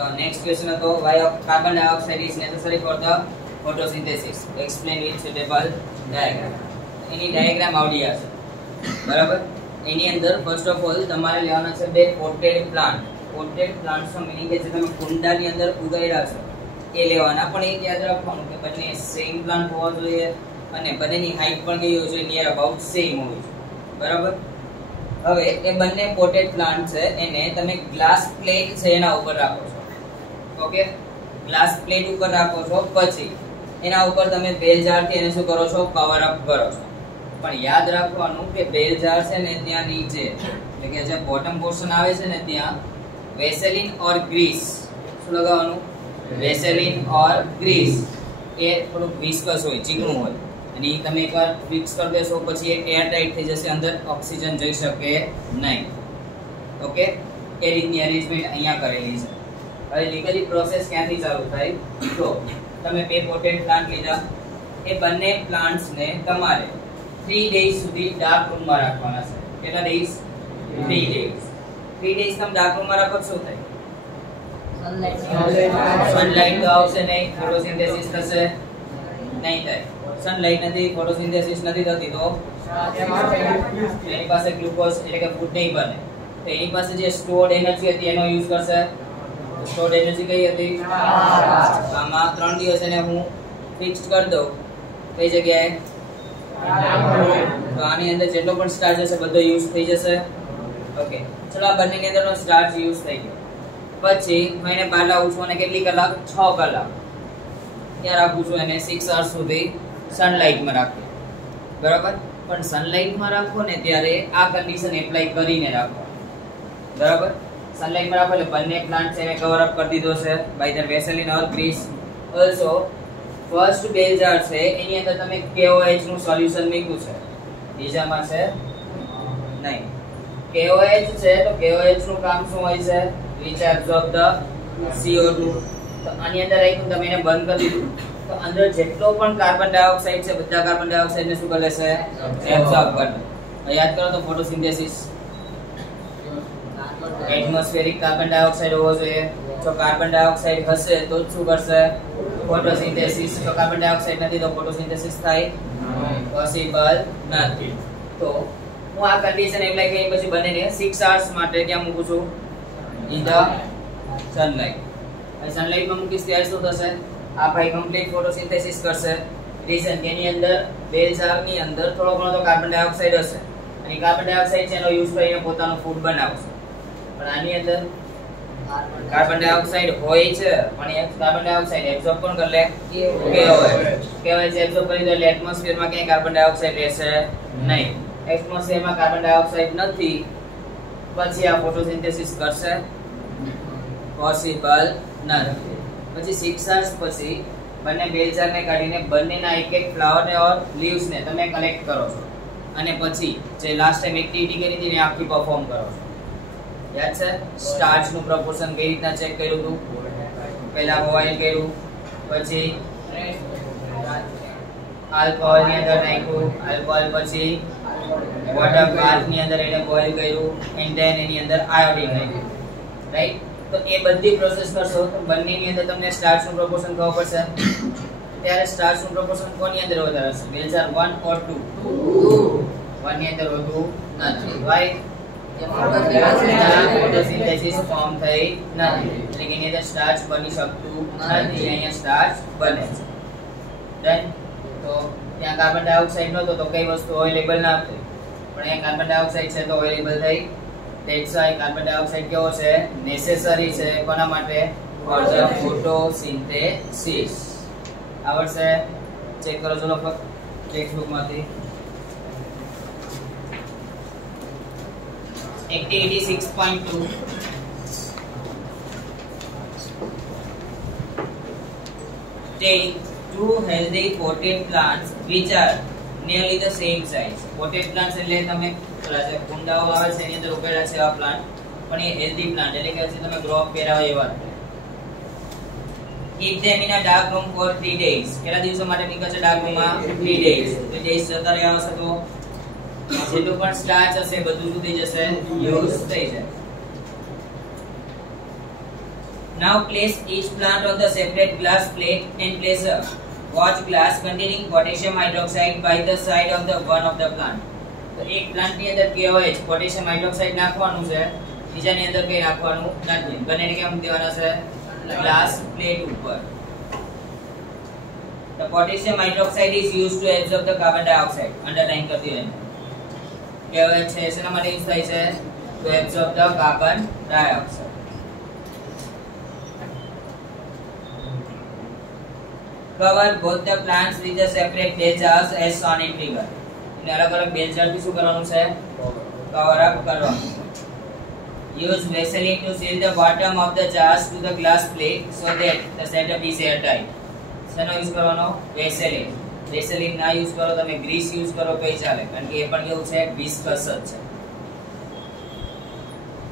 તો next question હતો why carbon dioxide is necessary for the photosynthesis, explain with suitable diagram. Any diagram આવડી હશે બરાબર. એની અંદર ફર્સ્ટ ઓફ ઓલ તમારે લેવાના છે બે પોટેડ પ્લાન્ટ. પોટેડ પ્લાન્ટ્સ નો મીનિંગ કે જે તમે કુંડાની અંદર ઉગાડ્યા છે એ લેવાના, પણ એક યાદ રાખવાનું કે બંને સેમ પ્લાન્ટ હોવા જોઈએ અને બંનેની હાઈટ પણ કેવી હોવી જોઈએ, નિયર અબાઉટ સેમ હોવી જોઈએ બરાબર. હવે એ બંને પોટેડ પ્લાન્ટ છે એને તમે ગ્લાસ પ્લેટ છે એના ઉપર રાખો છો. ઓકે, ગ્લાસ પ્લેટ ઉપર રાખો છો, પછી એના ઉપર તમે બેલ જાર થી એને શું કરો છો, કવર અપ કરો છો. પણ યાદ રાખવાનું કે બેલ જાર છે ને ત્યાં નીચે એટલે કે જે બોટમ પોર્શન આવે છે ને ત્યાં વેસેલિન ઓર ગ્રીસ શું લગાવવાનું, વેસેલિન ઓર ગ્રીસ. એ થોડું વિસ્કસ હોય, ચીકણું હોય અને એ તમે એકવાર મિક્સ કરી દેશો પછી એ એર ટાઈટ થઈ જશે, અંદર ઓક્સિજન જઈ શકે નહીં. ઓકે, એ રીતની અરેન્જમેન્ટ અહીંયા કરેલી છે. હવે લીગલી પ્રોસેસ ક્યાંથી ચાલુ થાય, તો તમે બે પોટેડ પ્લાન્ટ લીધા, એ બંને પ્લાન્ટ્સ ને તમારે 3 ડેઝ સુધી ડાર્ક રૂમમાં રાખવાના છે. કેટલા ડેઝ? 3 ડેઝ. 3 ડેઝ તમે ડાર્ક રૂમમાં રાખો શું થાય? સનલાઇટ તો આવશે નહીં, ફોટોસિન્થેસિસ થશે નહીં થાય. સનલાઇટ નથી, ફોટોસિન્થેસિસ નથી થતી તો એની પાસે ગ્લુકોઝ એટલે કે ફૂડ નહીં બને. તો એની પાસે જે સ્ટોર્ડ એનર્જી હતી એનો યુઝ કરશે. સ્ટોર્ડ એનર્જી કઈ હતી? આમાં 3 દિવસ એને હું ફિક્સ્ડ કરી દઉં કઈ જગ્યાએ, તો આની અંદર જેટલો પણ સ્ટાર્ચ હશે બધો યુઝ થઈ જશે. ઓકે, ચલો આ બંનેની અંદરનો સ્ટાર્ચ યુઝ થઈ ગયો. પછી હું એને બહાર લાવું છું અને કેટલી કલાક? 6 કલાક. ત્યાં રાખું છું એને 6 hours સુધી સનલાઇટમાં રાખું બરાબર. પણ સનલાઇટમાં રાખો ને ત્યારે આ કન્ડિશન એપ્લાય કરીને રાખો બરાબર. સનલાઇટમાં રાખો એટલે બંને પ્લાન્ટ છે એને કવર અપ કરી દીધો છે by the vaseline or grease. Also first bell jar છે એની અંદર તમે KOH નું સોલ્યુશન મૂક્યું છે, બીજામાં છે નહીં. KOH છે તો KOH નું કામ શું હોય છે? which absorb the CO2. તો આની અંદર રાખ્યું તમે એને બંધ કરી દીધું તો અંદર જેટલો પણ કાર્બન ડાયોક્સાઇડ છે બધા કાર્બન ડાયોક્સાઇડ ને શું કરે છે? એબ્સોર્બ કરે. યાદ કરો તો ફોટોસિન્થેસિસ એટમોસ્ફેરિક કાર્બન ડાયોક્સાઇડ હોવો જોઈએ. જો કાર્બન ડાયોક્સાઇડ હશે તો શું કરશે? ફોટોસિન્થેસિસ. જો કાર્બન ડાયોક્સાઇડ નથી તો ફોટોસિન્થેસિસ થાય? પોસિબલ નથી. તો હું આ કન્ડિશન એપ્લાય કરી પછી બંનેને 6 hours માટે ક્યાં મૂકું છું? In the sunlight. અને સનલાઇટમાં મૂકીશ ત્યારે શું થશે? આ ભાઈ કમ્પ્લીટ ફોટોસિન્થેસિસ કરશે. રીઝન કે એની અંદર બેલ જારની અંદર થોડો ઘણો તો કાર્બન ડાયોક્સાઇડ હશે અને કાર્બન ડાયોક્સાઇડ છે એનો યુઝ કરીને પોતાનો ફૂડ બનાવશે. પણ આની અંદર કાર્બન ડાયોક્સાઇડ હોય છે પણ એ કાર્બન ડાયોક્સાઇડ એબ્સોર્બ કોણ કરી લે? KOH એબ્સોર્બ કરી દે એટલે એટમોસ્ફિયરમાં ક્યાંય કાર્બન ડાયોક્સાઇડ રહેશે નહીં. એટમોસ્ફિયરમાં કાર્બન ડાયોક્સાઇડ નથી પછી આ ફોટોસિન્થેસિસ કરશે? પોસિબલ નથી. પછી 6 hours પછી બંને બેલ જારને કાઢીને બંનેના એક એક ફ્લાવર ને ઓર લીવ્સ ને તમે કલેક્ટ કરો છો અને પછી જે લાસ્ટ ટાઈમ એક્ટિવિટી કરી હતી ને આખી પરફોર્મ કરો છો. યાદ છે? સ્ટાર્ચ નું પ્રોપોર્શન કઈ રીતના ચેક કર્યું હતું? પહેલા બોઇલ કર્યું, પછી આલ્કોહોલ ની અંદર નાખ્યું, આલ્કોહોલ પછી વોટર બાથ ની અંદર એને બોઇલ કર્યું એન્ડ ધેન એની અંદર આયોડીન નાખ્યું. રાઈટ? તો એ બધી પ્રોસેસ કરશો તો બંનેની અંદર તમને સ્ટાર્ચ નું પ્રોપોર્શન ખબર પડશે. ત્યારે સ્ટાર્ચ નું પ્રોપોર્શન કોની અંદર વધારે હશે? બેલ જાર 1 or 2? 1 ની અંદર વધુ નથી. વાય? ફોટોસિન્થેસિસ ફોર્મ થઈ નથી એટલે કે એની અંદર સ્ટાર્ચ બની શકતું નથી. અહીંયા સ્ટાર્ચ બને છે. ડન? તો ત્યાં કાર્બન ડાયોક્સાઇડ નહોતો તો કઈ વસ્તુ અવેલેબલ ના થઈ, પણ અહીંયા કાર્બન ડાયોક્સાઇડ છે તો અવેલેબલ થઈ. That's why કાર્બન ડાયોક્સાઇડ કેવો છે? નેસેસરી છે. કોના માટે? For the photosynthesis. આવડશે? ચેક કરો ચલો ફક્ત ટેક્સ્ટબુક માંથી. Activity 6.2 take 2 healthy potted plants which are nearly the same size. Potted plants એટલે તમે પેલા જે કુંડાઓ આવે છે એની અંદર ઉગાડ્યા છે આ પ્લાન્ટ, પણ એ હેલ્ધી પ્લાન્ટ એટલે કે તમે ગ્રો અપ કરાવો એવા. Keep them in a dark room for 3 days. કેટલા દિવસો માટે મૂક્યા છે ડાર્ક રૂમમાં? 3 days. 3 days જતા રહ્યા હશે તો જેટલું પણ સ્ટાર્ચ હશે બધું શું થઈ જશે? યુઝ થઈ જશે. Now place each plant on the separate glass plate and place a watch glass containing potassium hydroxide by the side of the one of the plant. તો એક પ્લાન્ટ ની અંદર KOH પોટેશિયમ હાઇડ્રોક્સાઇડ નાખવાનું છે, બીજાની અંદર કઈ નાખવાનું નથી. બંનેને કેમ દેવાના છે? ગ્લાસ પ્લેટ ઉપર. The potassium hydroxide is used to absorb the carbon dioxide. Underline કરી દેવાનું. KOH છે શેના માટે યુઝ થાય છે? To absorb the carbon dioxide. Cover both the plants with the separate clay jars as shown in figure. એટલે અલગ અલગ બેલ જાર થી શું કરવાનું છે? કવર અપ કરવાનું. Use Vaseline to seal the bottom of the jars to the glass plate so that the setup is airtight. શેનો use કરવાનો? Vaseline. Vaseline ના યુઝ કરો તમે ગ્રીસ યુઝ કરો તો ચાલે, કારણ કે એ પણ કેવું છે? વિસ્કસ જ છે.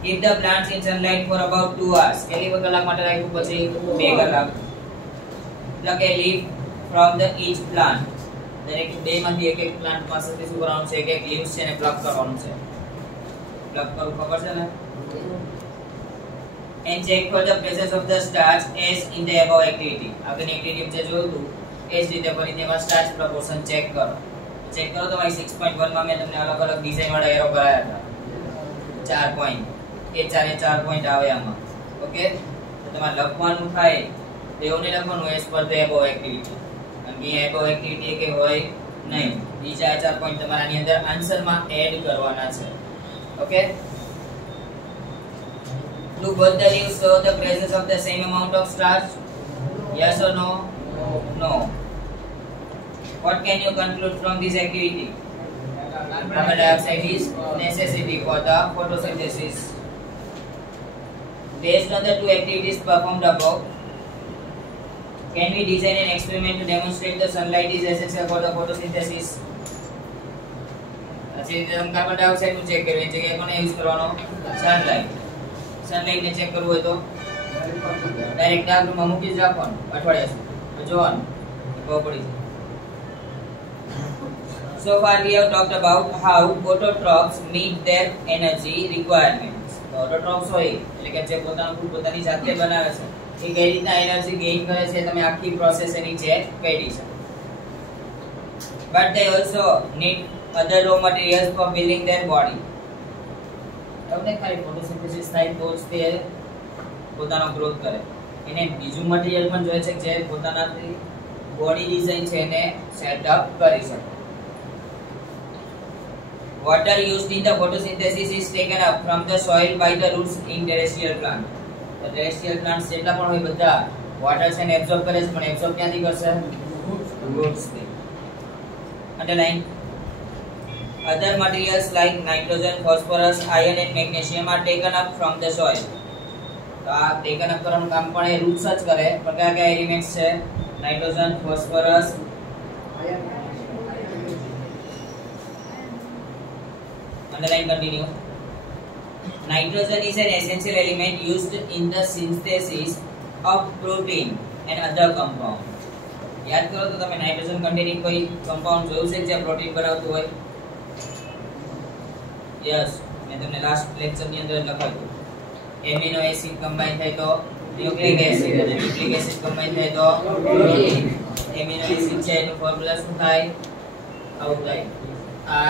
Keep the plants in sunlight for about 2 hours. કેટલી કલાક માટે રાખ્યું? પછી 2 કલાક. Pluck a leaf from the each plant. દરેક બે માંથી એક એક પ્લાન્ટ પાસેથી શું કરવાનું છે? એક એક લીવ્સ છે ને પ્લક કરવાનું છે. પ્લક કરવું ખબર છે ને? And check for the presence of the starch as in the above activity. આગળની એક્ટિવિટી જે જોયું હતું એ જ રીતે ફરી તેમાં સ્ટાર્ચ પ્રપોર્શન ચેક કરો. ચેક કરો તો ભાઈ 6.1 માં મેં તમને અલગ અલગ ડિઝાઇન વાળા એરો કરાયા હતા. 4 પોઈન્ટ. એ 4 પોઈન્ટ આવે આમાં. ઓકે? તો તમારે લખવાનું થાય એવું નહીં લખવાનું as per the above activity, કારણ કે એબોવ એક્ટિવિટી કે હોય નહીં. બીજા 4 પોઈન્ટ તમારે આની અંદર આન્સરમાં એડ કરવાના છે. Okay? Do both the leaves show the presence of the same amount of starch? Yes or no? No. What can you conclude from this activity? Carbon dioxide is necessity for the photosynthesis. Based on the two activities performed above, can we design an experiment to demonstrate the sunlight is essential for the photosynthesis? પછી carbon dioxide નું check કરવું, જગ્યાએ કોને use કરવાનો? Sunlight. Sunlight ને check કરવું હોય તો ડાયરેક્ટ ડાર્ક રૂમમાં મૂકી જ રાખવાનું અઠવાડિયા સુધી. તો જોવાનું ખબર પડી જાય. So far we have talked about how autotrophs meet their energy requirements. Autotrophs હોય એટલે કે જે પોતાનું ફૂડ પોતાની જાતે બનાવે છે એ કઈ રીતના એનર્જી ગેઇન કરે છે તમે આખી પ્રોસેસ એની ચેક કરી છે. But they also need other raw materials for building their body. તમને ખાલી ફોટોસિન્થેસિસ થાય તો જ તે પોતાનો ગ્રોથ કરે. એને બીજું મટીરીયલ પણ જોઈએ છે જે પોતાનાથી બોડી ડિઝાઇન છે એને સેટઅપ કરી શકે. Water used in the photosynthesis is taken up from the soil by the roots in terrestrial plant. The terrestrial plants જેટલા પણ હોય બધા વોટર છે ને એબ્સોર્બ કરે છે, પણ એબ્સોર્બ ક્યાંથી કરશે? રૂટ્સ થી. Underline. Other materials like nitrogen, phosphorus, iron and magnesium are taken up from the soil. તો આ ટેકન અપ કરવાનું કામ પણ એ રૂટ્સ જ કરે, પણ કયા કયા એલિમેન્ટ્સ છે? Nitrogen, phosphorus, underline continue. Nitrogen is an essential element used in the synthesis of protein and other compound. યાદ કરો તો તમે નાઇટ્રોજન કન્ટેનિંગ કોઈ કમ્પાઉન્ડ જોયું છે જે પ્રોટીન બનાવતું હોય? યસ, મેં તમને લાસ્ટ લેક્ચર ની અંદર લખાવ્યું. એમિનો એસિડ કમ્બાઈન થાય તો ન્યુક્લિક એસિડ, અને ન્યુક્લિક એસિડ કમ્બાઈન થાય તો પ્રોટીન. એમિનો એસિડ છે એનું ફોર્મ્યુલા શું થાય? આવું થાય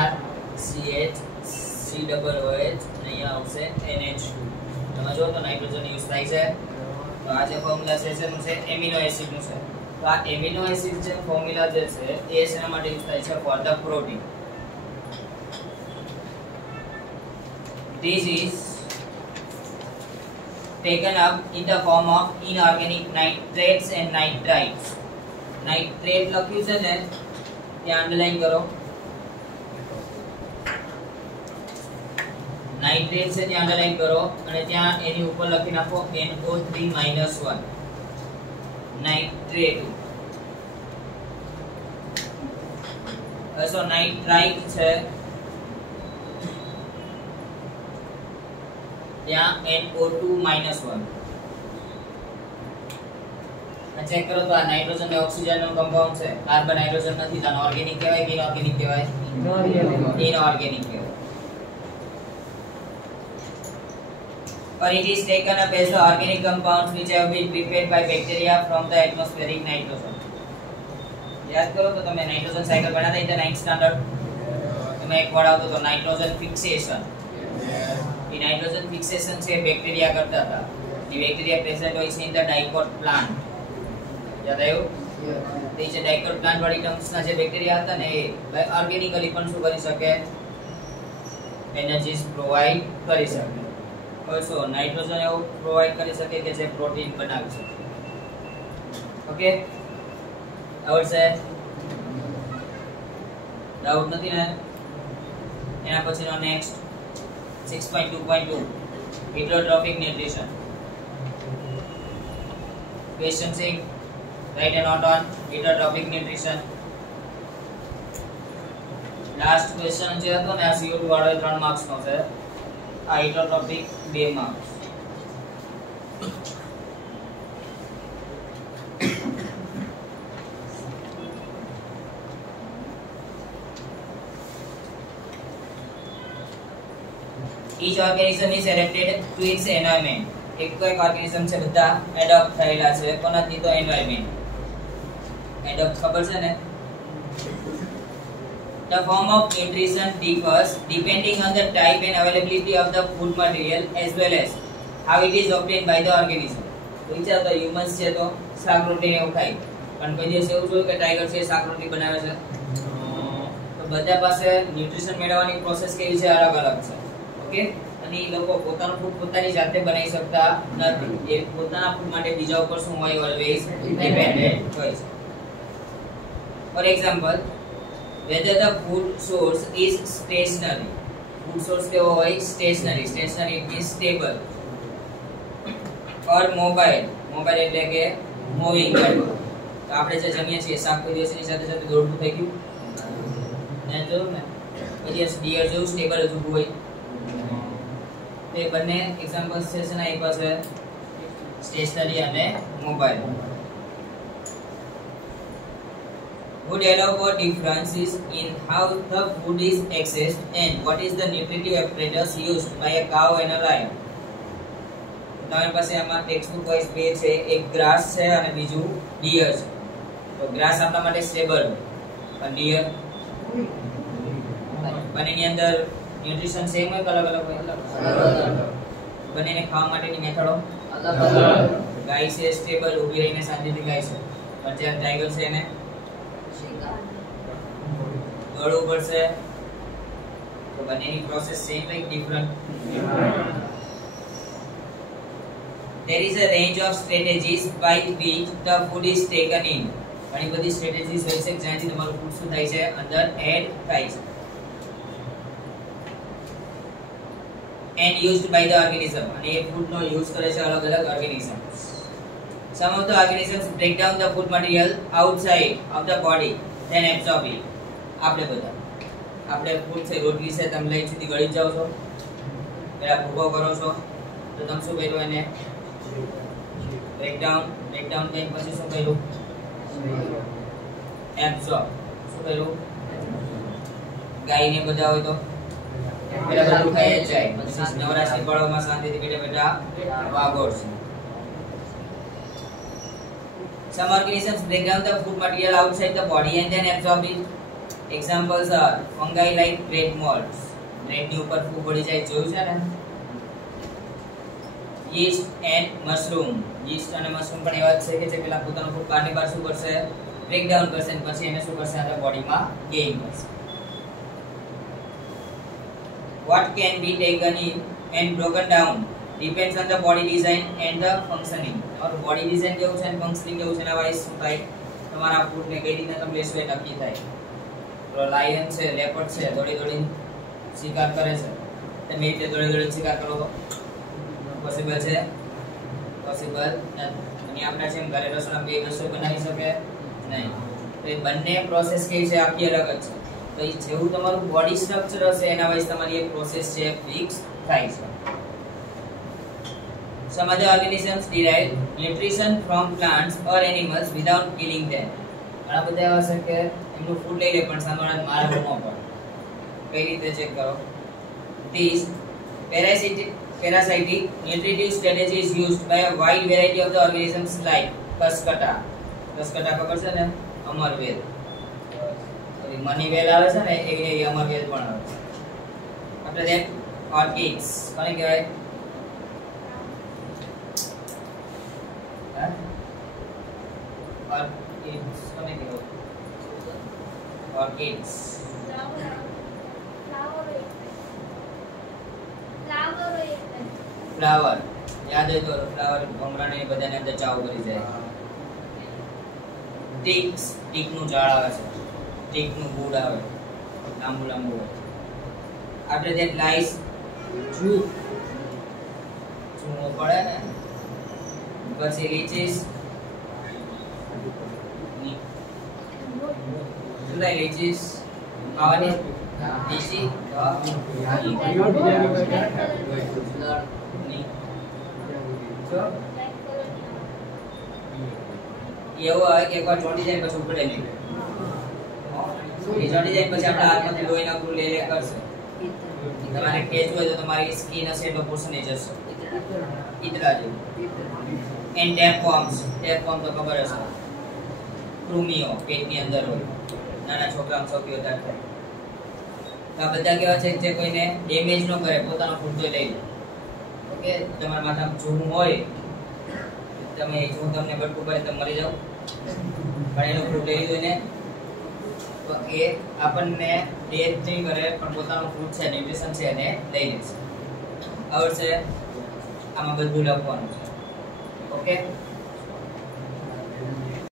RCH COOH, અહીંયા આવશે NH2. તમે જો તો નાઇટ્રોજન યુઝ થાય છે. તો આ જે ફોર્મ્યુલા છે એનું છે એમિનો એસિડ નું છે. તો આ એમિનો એસિડ જે ફોર્મ્યુલા જે છે એ શેના માટે યુઝ થાય છે? For the protein. This is taken up in the form of inorganic nitrates and nitrites. Nitrate લખ્યું છે ને ત્યાં અંડરલાઈન કરો. નાઇટ્રેટ છે ત્યાં અંડરલાઈન કરો અને ત્યાં એની ઉપર લખી નાખો NO3-1 નાઇટ્રેટ. so નાઇટ્રાઇટ છે ત્યાં NO2-1. ચેક કરો તો આ નાઇટ્રોજન અને ઓક્સિજન નો કમ્પાઉન્ડ છે. કાર્બન નાઇટ્રોજન નથી, તો ઓર્ગેનિક કહેવાય કે ઇનઓર્ગેનિક કહેવાય? ઇનઓર્ગેનિક કહેવાય. or it is taken up as the organic compounds which have been prepared by bacteria from the atmospheric nitrogen. याद करो तो તમે નાઇટ્રોજન સાયકલ બનાતા હતા 9th સ્ટાન્ડર્ડ એમાં એક વર્ડ આવતો તો નાઇટ્રોજન ફિક્સેશન એ નાઇટ્રોજન ફિક્સેશન છે બેક્ટેરિયા કરતા હતા જે બેક્ટેરિયા પ્રેઝન્ટ હોય છે ઇન ધ ડાઇકોટ પ્લાન્ટ યાદ આવ્યું તે જે ડાઇકોટ પ્લાન્ટ વાળી ટર્મ્સના જે બેક્ટેરિયા હતા ને એ ઓર્ગેનિકલી પણ શું કરી શકે એનર્જીસ પ્રોવાઈડ કરી શકે ઓલસો નાઇટ્રોજન એવું પ્રોવાઈડ કરી શકે કે જે પ્રોટીન બનાવી શકે ઓકે આવડશે ડાઉટ નથી ને એના પછીનો next 6.2.2 heterotrophic nutrition question 6 write a note on heterotrophic nutrition last question જે હતો ને આ CO2 વાળો 3 માર્ક્સ નો છે આ heterotrophic 2 marks each organism is adapted to its environment એક તો એક ઓર્ગેનિઝમ છે બધા એડોપ્ટ થયેલા છે કોનાથી તો એન્વાયરમેન્ટ એડોપ્ટ ખબર છે ને the form of nutrition differs depending on the type and availability of the food material as well as how it is obtained by the organism તો વિચાર તો હ્યુમન્સ છે તો શાક રોટી એવું ખાય પણ કોઈ દિવસ એવું જોયું કે ટાઈગર છે શાક રોટી બનાવે છે તો બધા પાસે ન્યુટ્રિશન મેળવવાની પ્રોસેસ કેવી છે અલગ અલગ છે ઓકે અને એ લોકો પોતાનું ફૂડ પોતાની જાતે બનાવી શકતા નથી એ પોતાના ફૂડ માટે બીજા ઉપર શું હોય ઓલવેઝ ડિપેન્ડન્ટ હોય છે for example whether the food source is stationary food source કેવો હોય stationary it means stable or mobile એટલે કે મૂવિંગ કરવું તો આપણે જે જમીએ છીએ શાક કોઈ દિવસની સાથે સાથે દોડતું થઈ ગયું ને જોયું ને પછી ડિયર જેવું સ્ટેબલ જ ઊભું હોય તે બંને એક્ઝામ્પલ્સ છે ને એક પાસે સ્ટેશનરી અને mobile would allow for differences in how the food is accessed and what is the nutritive apparatus used by a cow and a lion તમારી પાસે આમાં ટેક્સ્ટ બુક વાઇઝ બે છે એક ગ્રાસ છે અને બીજું ડિયર છે તો ગ્રાસ આપણા માટે સ્ટેબલ અને ડિયર બંનેની અંદર ન્યુટ્રિશન સેમ હોય કે અલગ અલગ હોય બંનેને ખાવા માટેની મેથડો અલગ અલગ ગાય છે સ્ટેબલ ઊભી રહીને શાંતિથી ખાય છે પણ જે ટાઈગર છે એને દોડવું પડશે તો બંનેની process same like different there is a range of strategies by which the food is taken in ઘણી બધી સ્ટ્રેટેજીસ હોય છે જ્યાંથી તમારું ફૂડ શું થાય છે અંદર એડ થાય છે and used by the organism અને એ ફૂડ નો યુઝ કરે છે અલગ અલગ organisms some of the organisms break down the food material outside of the body then absorb it આપણે ફૂડ છે રોટલી છે તમે લઈ સુધી ગળી જાવ છો પેલા ભૂકો કરો છો તો તમે શું કર્યું એને બ્રેક ડાઉન કરીને પછી શું કર્યું એબ્સોર્બ શું કર્યું ગાયને બધા હોય તો પેલા બધું ખાઈ જ જાય પછી નવરાશની પળોમાં શાંતિથી બેઠા વાગોળશે some organisms break down the food material outside the body and then absorb it examples are fungi like bread molds bread ની ઉપર ફૂગ પડી જાય જોયું છે ને yeast and mushroom yeast અને mushroom પણ એવા છે કે જે પેલા પોતાનું ફૂડ બહાર ને બહાર શું કરશે બ્રેક ડાઉન કરશે અને પછી એને શું કરશે આપણા બોડીમાં ગેઇન કરશે what can be taken in and broken down depends on the body design and the functioning તમારું બોડી ડિઝાઇન કેવું છે અને ફંક્શનિંગ કેવું છે એના વાઇઝ શું થાય તમારા ફૂડ ને કઈ રીતે તમે લેશો એ નક્કી થાય તો લાયન છે લેપર્ડ છે દોડી શિકાર કરે છે તમે રીતે દોડી શિકાર કરો પોસિબલ છે પોસિબલ નથી અને આપણા જેમ ઘરે રસોડા બે રસોઈ બનાવી શકે નહીં તો એ બંને પ્રોસેસ કેવી છે આખી અલગ જ છે તો એ જેવું તમારું બોડી સ્ટ્રક્ચર હશે એના વાઇઝ તમારી એક પ્રોસેસ છે ફિક્સ થાય છે some other organisms derive nutrition from plants or animals without killing them ઘણા બધા એવા છે કે એમનું ફૂડ લઈ લે પણ સામાન્ય મારવું ન પડે કઈ રીતે ચેક કરો these parasitic nutritive strategy is used by a wide variety of the organisms like Cuscuta ખબર છે ને, અમરવેલ, મની વેલ આવે છે ને એવી અમરવેલ પણ આવે છે. આપણે દેન ઓર્કિડ્સ કોને કહેવાય? ઓર્કિડ્સ કોને કહેવાય? ઓર્કિડ્સ ફ્લાવર યાદ હોય તો ફ્લાવર ભમરાને બધાને અંદર ચાવ કરી જાય. ટીક્સ ટીકનું ઝાડ આવે છે, ટીકનું બૂડ આવે, લાંબુ લાંબુ હોય. આપણે જે લાઈસ ચૂમો પડે ને, પછી લીચીસ લીચીસ ખાવાની લીચી એવું આવે કે એકવાર ચોંટી જાય પછી ઉપડે નહીં. એ ચોંટી જાય પછી આપણા હાથમાંથી લોહીના પૂર લે કરશે. તમારે કેચ હોય તો તમારી સ્કિન હશે એટલો પોર્શન એ જશે. ઈતરા જેવું. એન્ડ ટેપવોર્મ્સ તો ખબર હશે, કૃમિઓ પેટની અંદર હોય, નાના છોકરામાં સૌથી વધારે થાય. આ બધા કેવા છે જે કોઈને ડેમેજ ન કરે, પોતાનો ફૂડ લઈ લે. ઓકે, તમારા માથામાં જૂમ હોય, તમે જૂમ તમને બટકું પડે તમે મરી જાવ, પણ એનો ફ્રૂટ લઈ લીધું ને તો એ આપણને ડેથ નહીં કરે, પણ પોતાનું ફ્રૂટ છે, ન્યુટ્રિશન છે એને લઈ લેશે. આવડશે? આમાં બધું લખવાનું છે. ઓકે.